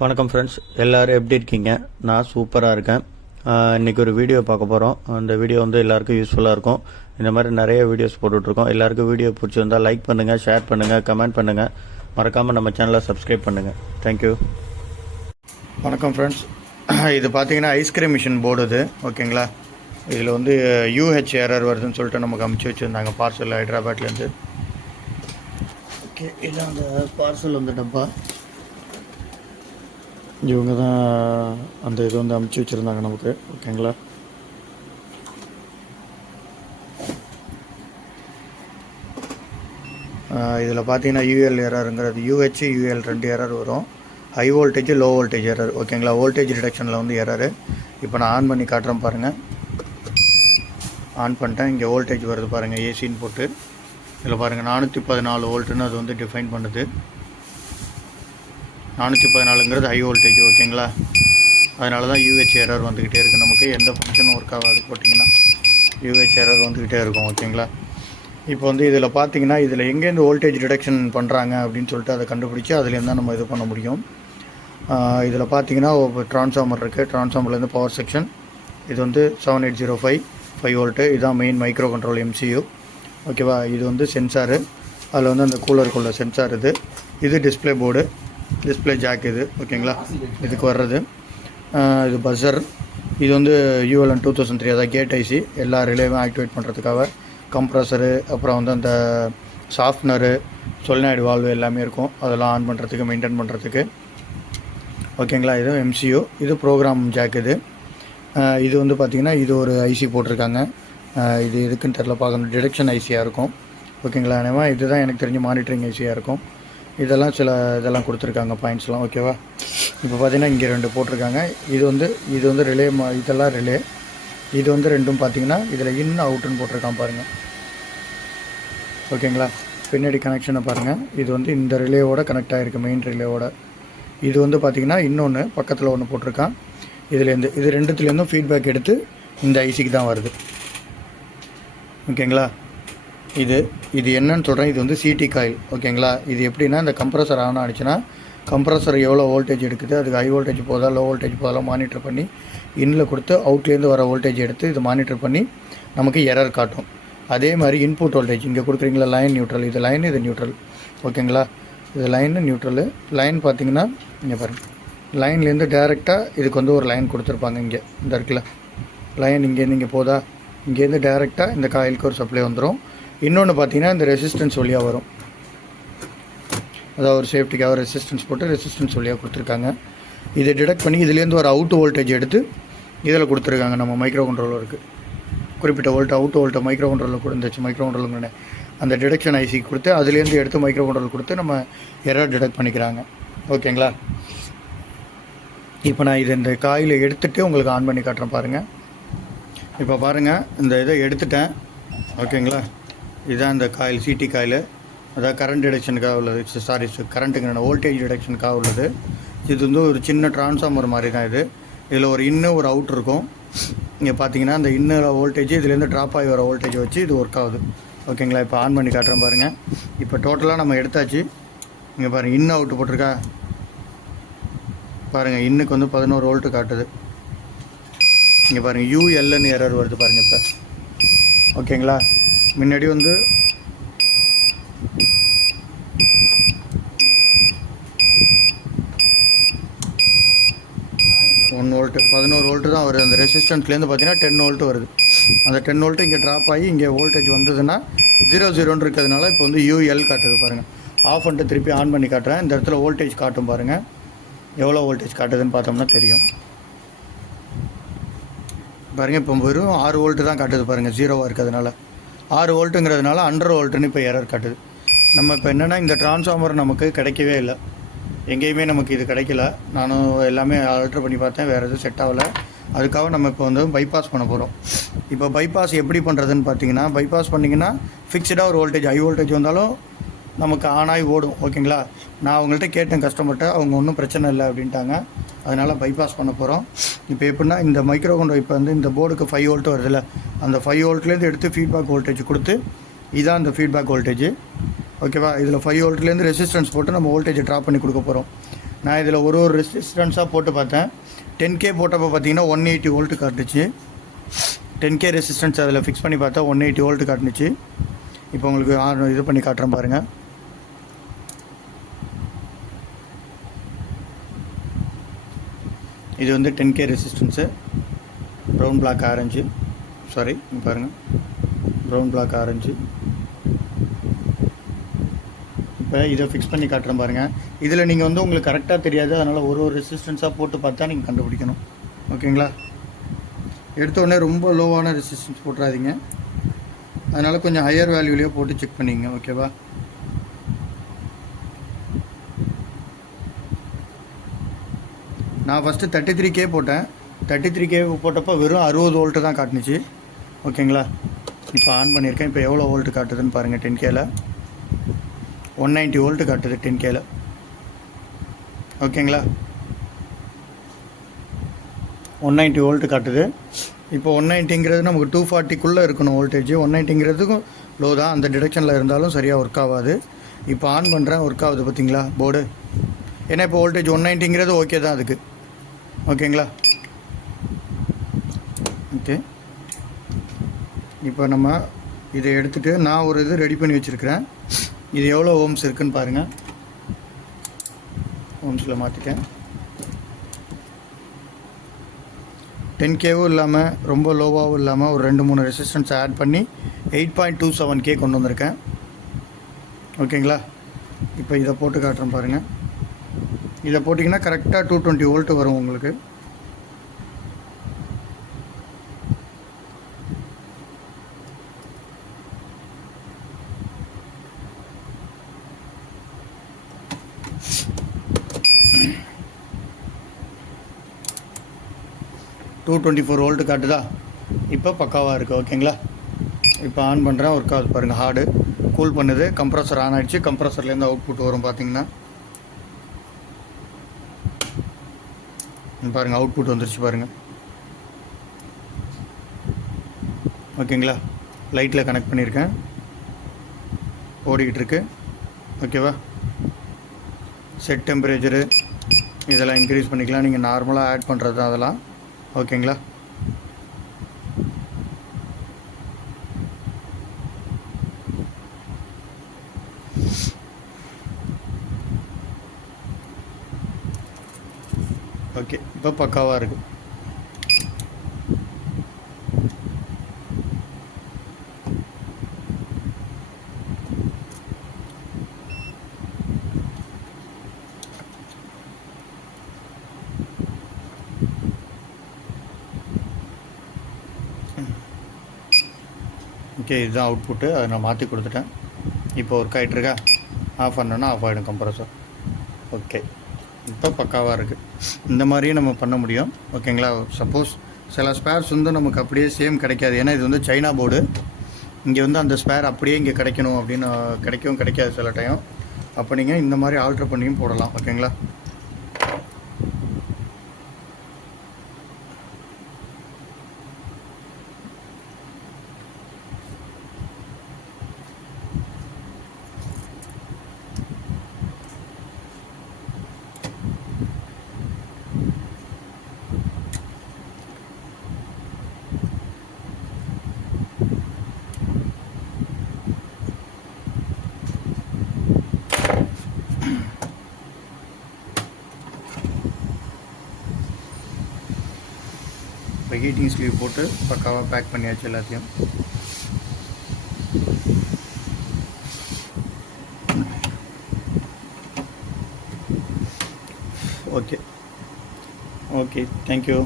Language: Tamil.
வணக்கம் ஃப்ரெண்ட்ஸ், எல்லோரும் எப்படி இருக்கீங்க? நான் சூப்பராக இருக்கேன். இன்றைக்கி ஒரு வீடியோ பார்க்க போகிறோம். அந்த வீடியோ வந்து எல்லாருக்கும் யூஸ்ஃபுல்லாக இருக்கும். இந்த மாதிரி நிறைய வீடியோஸ் போட்டுட்ருக்கோம். எல்லாருக்கும் வீடியோ பிடிச்சிருந்தால் லைக் பண்ணுங்கள், ஷேர் பண்ணுங்கள், கமெண்ட் பண்ணுங்கள். மறக்காமல் நம்ம சேனலை சப்ஸ்கிரைப் பண்ணுங்கள். தேங்க்யூ. வணக்கம் ஃப்ரெண்ட்ஸ், இது பார்த்தீங்கன்னா ஐஸ்கிரீம் மிஷின் போர்டு இது, ஓகேங்களா? இதில் வந்து யூஹெச் எரர் வருதுன்னு சொல்லிட்டு நமக்கு அமுச்சு வச்சுருந்தாங்க பார்சல் ஹைதராபாத்லேருந்து. ஓகே, இதான் அந்த பார்சல் வந்து டப்பா. இவங்க தான் அந்த இது வந்து அமுச்சு வச்சுருந்தாங்க நமக்கு, ஓகேங்களா? இதில் பார்த்தீங்கன்னா யூஎல் எரருங்கிறது யூஹெச் யூஎல் 2 எரர் வரும். High voltage, low voltage error, ஓகேங்களா? வோல்டேஜ் ரிடக்ஷனில் வந்து எரரு. இப்போ நான் ஆன் பண்ணி காட்டுறேன் பாருங்கள். ஆன் பண்ணிட்டேன். இங்கே வோல்டேஜ் வருது பாருங்கள், ஏசின்னு போட்டு. இதில் பாருங்கள் 414 வோல்ட்டுன்னு அது வந்து டிஃபைன் பண்ணுது. 414ங்கிறது ஹை வோல்டேஜ், ஓகேங்களா? அதனால தான் யூஹெச் எரர் வந்துக்கிட்டே இருக்குது. நமக்கு எந்த ஃபங்க்ஷனும் ஒர்க் ஆகாது போட்டிங்கன்னா யூஹெச் எரர் வந்துக்கிட்டே இருக்கும், ஓகேங்களா? இப்போ வந்து இதில் பார்த்தீங்கன்னா இதில் எங்கேருந்து வோல்டேஜ் ரிடக்ஷன் பண்ணுறாங்க அப்படின்னு சொல்லிட்டு அதை கண்டுபிடிச்சி அதுலேருந்து தான் நம்ம இது பண்ண முடியும். இதில் பார்த்தீங்கன்னா ட்ரான்ஸ்ஃபார்மர் இருக்குது. ட்ரான்ஸ்ஃபார்மர்லேருந்து பவர் செக்ஷன். இது வந்து 7805 5 வோல்ட்டு. இதுதான் மெயின் மைக்ரோ கண்ட்ரோல் MCU, ஓகேவா? இது வந்து சென்சாரு. அதில் வந்து அந்த கூலருக்குள்ள சென்சார் இது. இது டிஸ்பிளே போர்டு, டிஸ்பிளே ஜாக் இது, ஓகேங்களா? இதுக்கு வர்றது. இது பஸர். இது வந்து ULN 2003, அதாவது கேட் ஐசி. எல்லா ரிலேவும் ஆக்டிவேட் பண்ணுறதுக்காக கம்ப்ரஸரு, அப்புறம் வந்து அந்த சாஃப்ட்னரு, சொலினாய்டு வால்வு எல்லாமே இருக்கும். அதெல்லாம் ஆன் பண்ணுறதுக்கு, மெயின்டைன் பண்ணுறதுக்கு, ஓகேங்களா? இது MCU. இது ப்ரோக்ராம் ஜாக் இது. இது வந்து பார்த்திங்கன்னா இது ஒரு ஐசி போட்டிருக்காங்க. இது எதுக்குன்னு தெரில, பார்க்கணும். டிடெக்ஷன் ஐசியாக இருக்கும், ஓகேங்களா? ஏன்னா இதுதான் எனக்கு தெரிஞ்ச மானிட்டரிங் ஐசியாக இருக்கும். இதெல்லாம் இதெல்லாம் கொடுத்துருக்காங்க பாயிண்ட்ஸ்லாம், ஓகேவா? இப்போ பார்த்தீங்கன்னா இங்கே 2 போட்டிருக்காங்க. இது வந்து ரிலே, இதெல்லாம் ரிலே. இது வந்து ரெண்டும் பார்த்தீங்கன்னா இதில் இன் அவுட்டுன்னு போட்டிருக்கான் பாருங்கள், ஓகேங்களா? பின்னாடி கனெக்ஷனை பாருங்கள். இது வந்து இந்த ரிலேவோட கனெக்ட் ஆகிருக்கு, மெயின் ரிலேவோட. இது வந்து பார்த்திங்கன்னா இன்னொன்று பக்கத்தில் ஒன்று போட்டிருக்கான். இதுலேருந்து இது ரெண்டுத்துலேருந்தும் ஃபீட்பேக் எடுத்து இந்த ஐசிக்கு தான் வருது, ஓகேங்களா? இது என்னன்னு சொல்கிறேன். இது வந்து சிடி காயில், ஓகேங்களா? இது எப்படின்னா, இந்த கம்ப்ரஸர் ஆன் ஆனிச்சுன்னா கம்ப்ரஸர் எவ்வளோ வோல்டேஜ் எடுக்குது, அதுக்கு ஹை வோல்டேஜ் போதா லோ வோல்டேஜ் போதெல்லாம் மானிட்டர் பண்ணி இன்னில் கொடுத்து அவுட்லேருந்து வர வோல்டேஜ் எடுத்து இது மானிட்டர் பண்ணி நமக்கு எரர் காட்டும். அதே மாதிரி இன்புட் வோல்டேஜ் இங்கே கொடுக்குறீங்களா, லைன் நியூட்ரல். இது லைன், இது நியூட்ரல், ஓகேங்களா? இது லைனு நியூட்ரலு. லைன் பார்த்திங்கன்னா இங்கே பாருங்கள், லைன்லேருந்து டேரெக்டாக இதுக்கு வந்து ஒரு லைன் கொடுத்துருப்பாங்க. இங்கே இந்த இருக்குல்ல லைன், இங்கேருந்து இங்கே போதா, இங்கேருந்து டேரெக்டாக இந்த காயிலுக்கு ஒரு சப்ளை வந்துடும். இன்னொன்று பார்த்தீங்கன்னா இந்த ரெசிஸ்டன்ஸ் வழியாக வரும். அதாவது ஒரு சேஃப்டிக்காக ரெசிஸ்டன்ஸ் போட்டு ரெசிஸ்டன்ஸ் வழியாக கொடுத்துருக்காங்க. இதை டிடெக்ட் பண்ணி இதுலேருந்து ஒரு அவுட் வோல்டேஜ் எடுத்து இதில் கொடுத்துருக்காங்க. நம்ம மைக்ரோ கண்ட்ரோலருக்கு குறிப்பிட்ட அவுட் வோல்ட்டை மைக்ரோ கண்ட்ரோலில் கொடுத்துச்சு. மைக்ரோ கண்ட்ரோலுங்க அந்த டிடெக்ஷன் ஐசிக்கு கொடுத்து அதுலேருந்து எடுத்து மைக்ரோ கண்ட்ரோல் கொடுத்து நம்ம எரர் டிடெக்ட் பண்ணிக்கிறாங்க, ஓகேங்களா? இப்போ நான் இந்த காயில் எடுத்துகிட்டு உங்களுக்கு ஆன் பண்ணி காட்டுறேன் பாருங்கள். இப்போ பாருங்கள், இந்த இதை எடுத்துட்டேன், ஓகேங்களா? இதுதான் இந்த காயில், சிடி காயில். அதாவது கரண்ட் டிடெக்ஷனுக்காக உள்ளது. கரண்ட்டுங்க வோல்டேஜ் டிடெக்ஷனுக்காக உள்ளது. இது வந்து ஒரு சின்ன ட்ரான்ஸ்ஃபார்மர் மாதிரி தான் இது. இதில் ஒரு ஒரு அவுட் இருக்கும். இங்கே பார்த்தீங்கன்னா இந்த இன்னும் வோல்டேஜ் இதுலேருந்து ட்ராப் ஆகி வர வோல்டேஜ் வச்சு இது ஒர்க் ஆகுது, ஓகேங்களா? இப்போ ஆன் பண்ணி காட்டுறேன் பாருங்கள். இப்போ டோட்டலாக நம்ம எடுத்தாச்சு. இங்கே பாருங்கள், இன்னும் அவுட்டு போட்டிருக்கா பாருங்கள். இன்னுக்கு வந்து 11 வோல்ட்டு காட்டுது. இங்கே பாருங்கள், ULN எரர் வருது பாருங்கள் இப்போ, ஓகேங்களா? முன்னாடி வந்து 1 வோல்ட்டு 11 வோல்ட்டு தான் வருது. அந்த ரெசிஸ்டன்ஸ்லேருந்து பார்த்தீங்கன்னா 10 வோல்ட்டு வருது. அந்த 10 வோல்ட்டு இங்கே ட்ராப் ஆகி இங்கே வோல்டேஜ் வந்ததுன்னா 0 இருக்கிறதுனால இப்போ வந்து UL காட்டுது பாருங்கள். ஆஃப் பண்ணிட்டு திருப்பி ஆன் பண்ணி காட்டுறேன். இந்த இடத்துல வோல்டேஜ் காட்டும் பாருங்கள், எவ்வளோ வோல்டேஜ் காட்டுதுன்னு பார்த்தோம்னா தெரியும் பாருங்கள். இப்போ வெறும் 6 வோல்ட்டு தான் காட்டுது பாருங்கள், 0வாக இருக்கிறதுனால. 6 வோல்ட்டுங்கிறதுனால 100 வோல்ட்டுன்னு இப்போ எரர் காட்டுது. நம்ம இப்போ என்னென்னா இந்த ட்ரான்ஸ்ஃபார்மர் நமக்கு கிடைக்கவே இல்லை, எங்கேயுமே நமக்கு இது கிடைக்கல. நானும் எல்லாமே ஆல்ட்ரு பண்ணி பார்த்தேன், வேறு எதுவும் செட் ஆகலை. அதுக்காக நம்ம இப்போ வந்து பைபாஸ் பண்ண போகிறோம். இப்போ பைபாஸ் எப்படி பண்ணுறதுன்னு பார்த்தீங்கன்னா, பைபாஸ் பண்ணிங்கன்னா ஃபிக்ஸ்டாக ஒரு வோல்டேஜ், ஹை வோல்டேஜ் வந்தாலும் நமக்கு ஆனாகி ஓடும், ஓகேங்களா? நான் அவங்கள்ட்ட கேட்டேன் கஸ்டமர்கிட்ட, அவங்க ஒன்றும் பிரச்சனை இல்லை அப்படின்ட்டாங்க. அதனால் பைபாஸ் பண்ண போகிறோம். இப்போ எப்படின்னா, இந்த மைக்ரோ கண்ட்ரோல் இப்போ வந்து இந்த போர்டுக்கு 5 வோல்ட்டு வருதுல்ல, அந்த 5 வோல்ட்லேருந்து எடுத்து ஃபீட்பேக் வோல்டேஜ் கொடுத்து இதான் அந்த ஃபீட்பேக் வோல்டேஜ், ஓகேவா? இதில் 5 வோல்ட்லேருந்து ரெசிஸ்டன்ஸ் போட்டு நம்ம வோல்டேஜை ட்ராப் பண்ணி கொடுக்க போகிறோம். நான் இதில் ஒரு ரெசிஸ்டன்ஸாக போட்டு பார்த்தேன். 10K போட்டப்போ பார்த்தீங்கன்னா 180 வோல்ட் காட்டுச்சு. 10K ரெசிஸ்டன்ஸ் அதில் ஃபிக்ஸ் பண்ணி பார்த்தா 180 வோல்ட் காட்டுனுச்சு. இப்போ உங்களுக்கு இது பண்ணி காட்டுறேன் பாருங்கள். இது வந்து 10K resistance, brown black orange, sorry பாருங்கள், ப்ரௌன் பிளாக் ஆரஞ்சு. இப்போ இதை ஃபிக்ஸ் பண்ணி காட்டுறேன் பாருங்கள். இதில் நீங்கள் வந்து உங்களுக்கு கரெக்டாக தெரியாது, அதனால் ஒரு ரெசிஸ்டன்ஸாக போட்டு பார்த்தா நீங்கள் கண்டுபிடிக்கணும். ஓகேங்களா? எடுத்தோடனே ரொம்ப லோவான ரெசிஸ்டன்ஸ் போட்டுறாதீங்க, அதனால் கொஞ்சம் ஹையர் வேல்யூலேயே போட்டு செக் பண்ணிங்க. ஓகேவா? நான் ஃபஸ்ட்டு 33K போட்டேன். 33K போட்டப்போ வெறும் 60 வோல்ட்டு தான் காட்டுனுச்சு. ஓகேங்களா? இப்போ ஆன் பண்ணியிருக்கேன். இப்போ எவ்வளோ வோல்ட்டு காட்டுதுன்னு பாருங்கள். 10Kல 190 வோல்ட்டு காட்டுது 10Kல. ஓகேங்களா? 190 வோல்ட்டு காட்டுது. இப்போ 190ங்கிறது நமக்கு 240க்குள்ளே இருக்கணும் வோல்டேஜ். 190ங்கிறதுக்கும் லோ தான், அந்த டிரெக்ஷனில் இருந்தாலும் சரியாக ஒர்க் ஆகாது. இப்போ ஆன் பண்ணுறேன், ஒர்க் ஆகுது பார்த்தீங்களா போர்டு. ஏன்னா இப்போ வோல்டேஜ் 190ங்கிறது ஓகே தான் அதுக்கு. ஓகேங்களா? ஓகே, இப்போ நம்ம இதை எடுத்துகிட்டு நான் ஒரு இது ரெடி பண்ணி வச்சுருக்கிறேன். இது எவ்வளோ ஓம்ஸ் இருக்குதுன்னு பாருங்கள். ஓம்ஸில் மாற்றிட்டேன். 10Kவும் இல்லாமல் ரொம்ப லோவாகவும் இல்லாமல் ஒரு 2-3 ரெசிஸ்டன்ஸ் ஆட் பண்ணி 8.27K கொண்டு வந்திருக்கேன். ஓகேங்களா? இப்போ இதை போட்டு காட்டுறேன் பாருங்கள். இதை போட்டிங்கன்னா கரெக்டாக 220 வோல்ட்டு வரும் உங்களுக்கு. $224 வோல்ட்டு காட்டுதா? இப்போ பக்காவாக இருக்குது. ஓகேங்களா? இப்போ ஆன் பண்ணுறேன், ஒர்க் ஆகுது பாருங்கள். ஹார்டு கூல் பண்ணுது. கம்ப்ரஸர் ஆன் ஆகிடுச்சு. கம்ப்ரஸர்லேருந்து அவுட்புட் வரும் பார்த்தீங்கன்னா பாருங்கள், அவுட்புட் வந்துருச்சு பாருங்கள். ஓகேங்களா? லைட்டில் கனெக்ட் பண்ணியிருக்கேன், ஓடிக்கிட்டு இருக்கு. ஓகேவா? செட் டெம்பரேச்சரு இதெல்லாம் இன்க்ரீஸ் பண்ணிக்கலாம். நீங்கள் நார்மலாக ஆட் பண்ணுறது தான் அதெல்லாம். ஓகேங்களா? ஓகே, இப்போ பக்காவாக இருக்குது. ஓகே, இதுதான் அவுட்புட்டு. அதை நான் மாற்றி கொடுத்துட்டேன். இப்போ ஒர்க் ஆகிட்டுருக்கா? ஆஃப் பண்ணோன்னா ஆஃப் ஆகிடும் கம்ப்ரஸர். ஓகே, இப்போ பக்காவாக இருக்குது. இந்த மாதிரியும் நம்ம பண்ண முடியும். ஓகேங்களா? சப்போஸ் சில ஸ்பேர்ஸ் வந்து நமக்கு அப்படியே சேம் கிடைக்காது. ஏன்னா இது வந்து சைனா போர்டு. இங்கே வந்து அந்த ஸ்பேர் அப்படியே இங்கே கிடைக்கணும் அப்படின்னு கிடைக்காது சில டைம். அப்போ நீங்கள் இந்த மாதிரி ஆல்ட்ரு பண்ணியும் போடலாம். ஓகேங்களா? இப்போ ஹீட்டிங் ஸ்லீவ் போட்டு பக்காவாக பேக் பண்ணியாச்சு எல்லாத்தையும். Okay, thank you.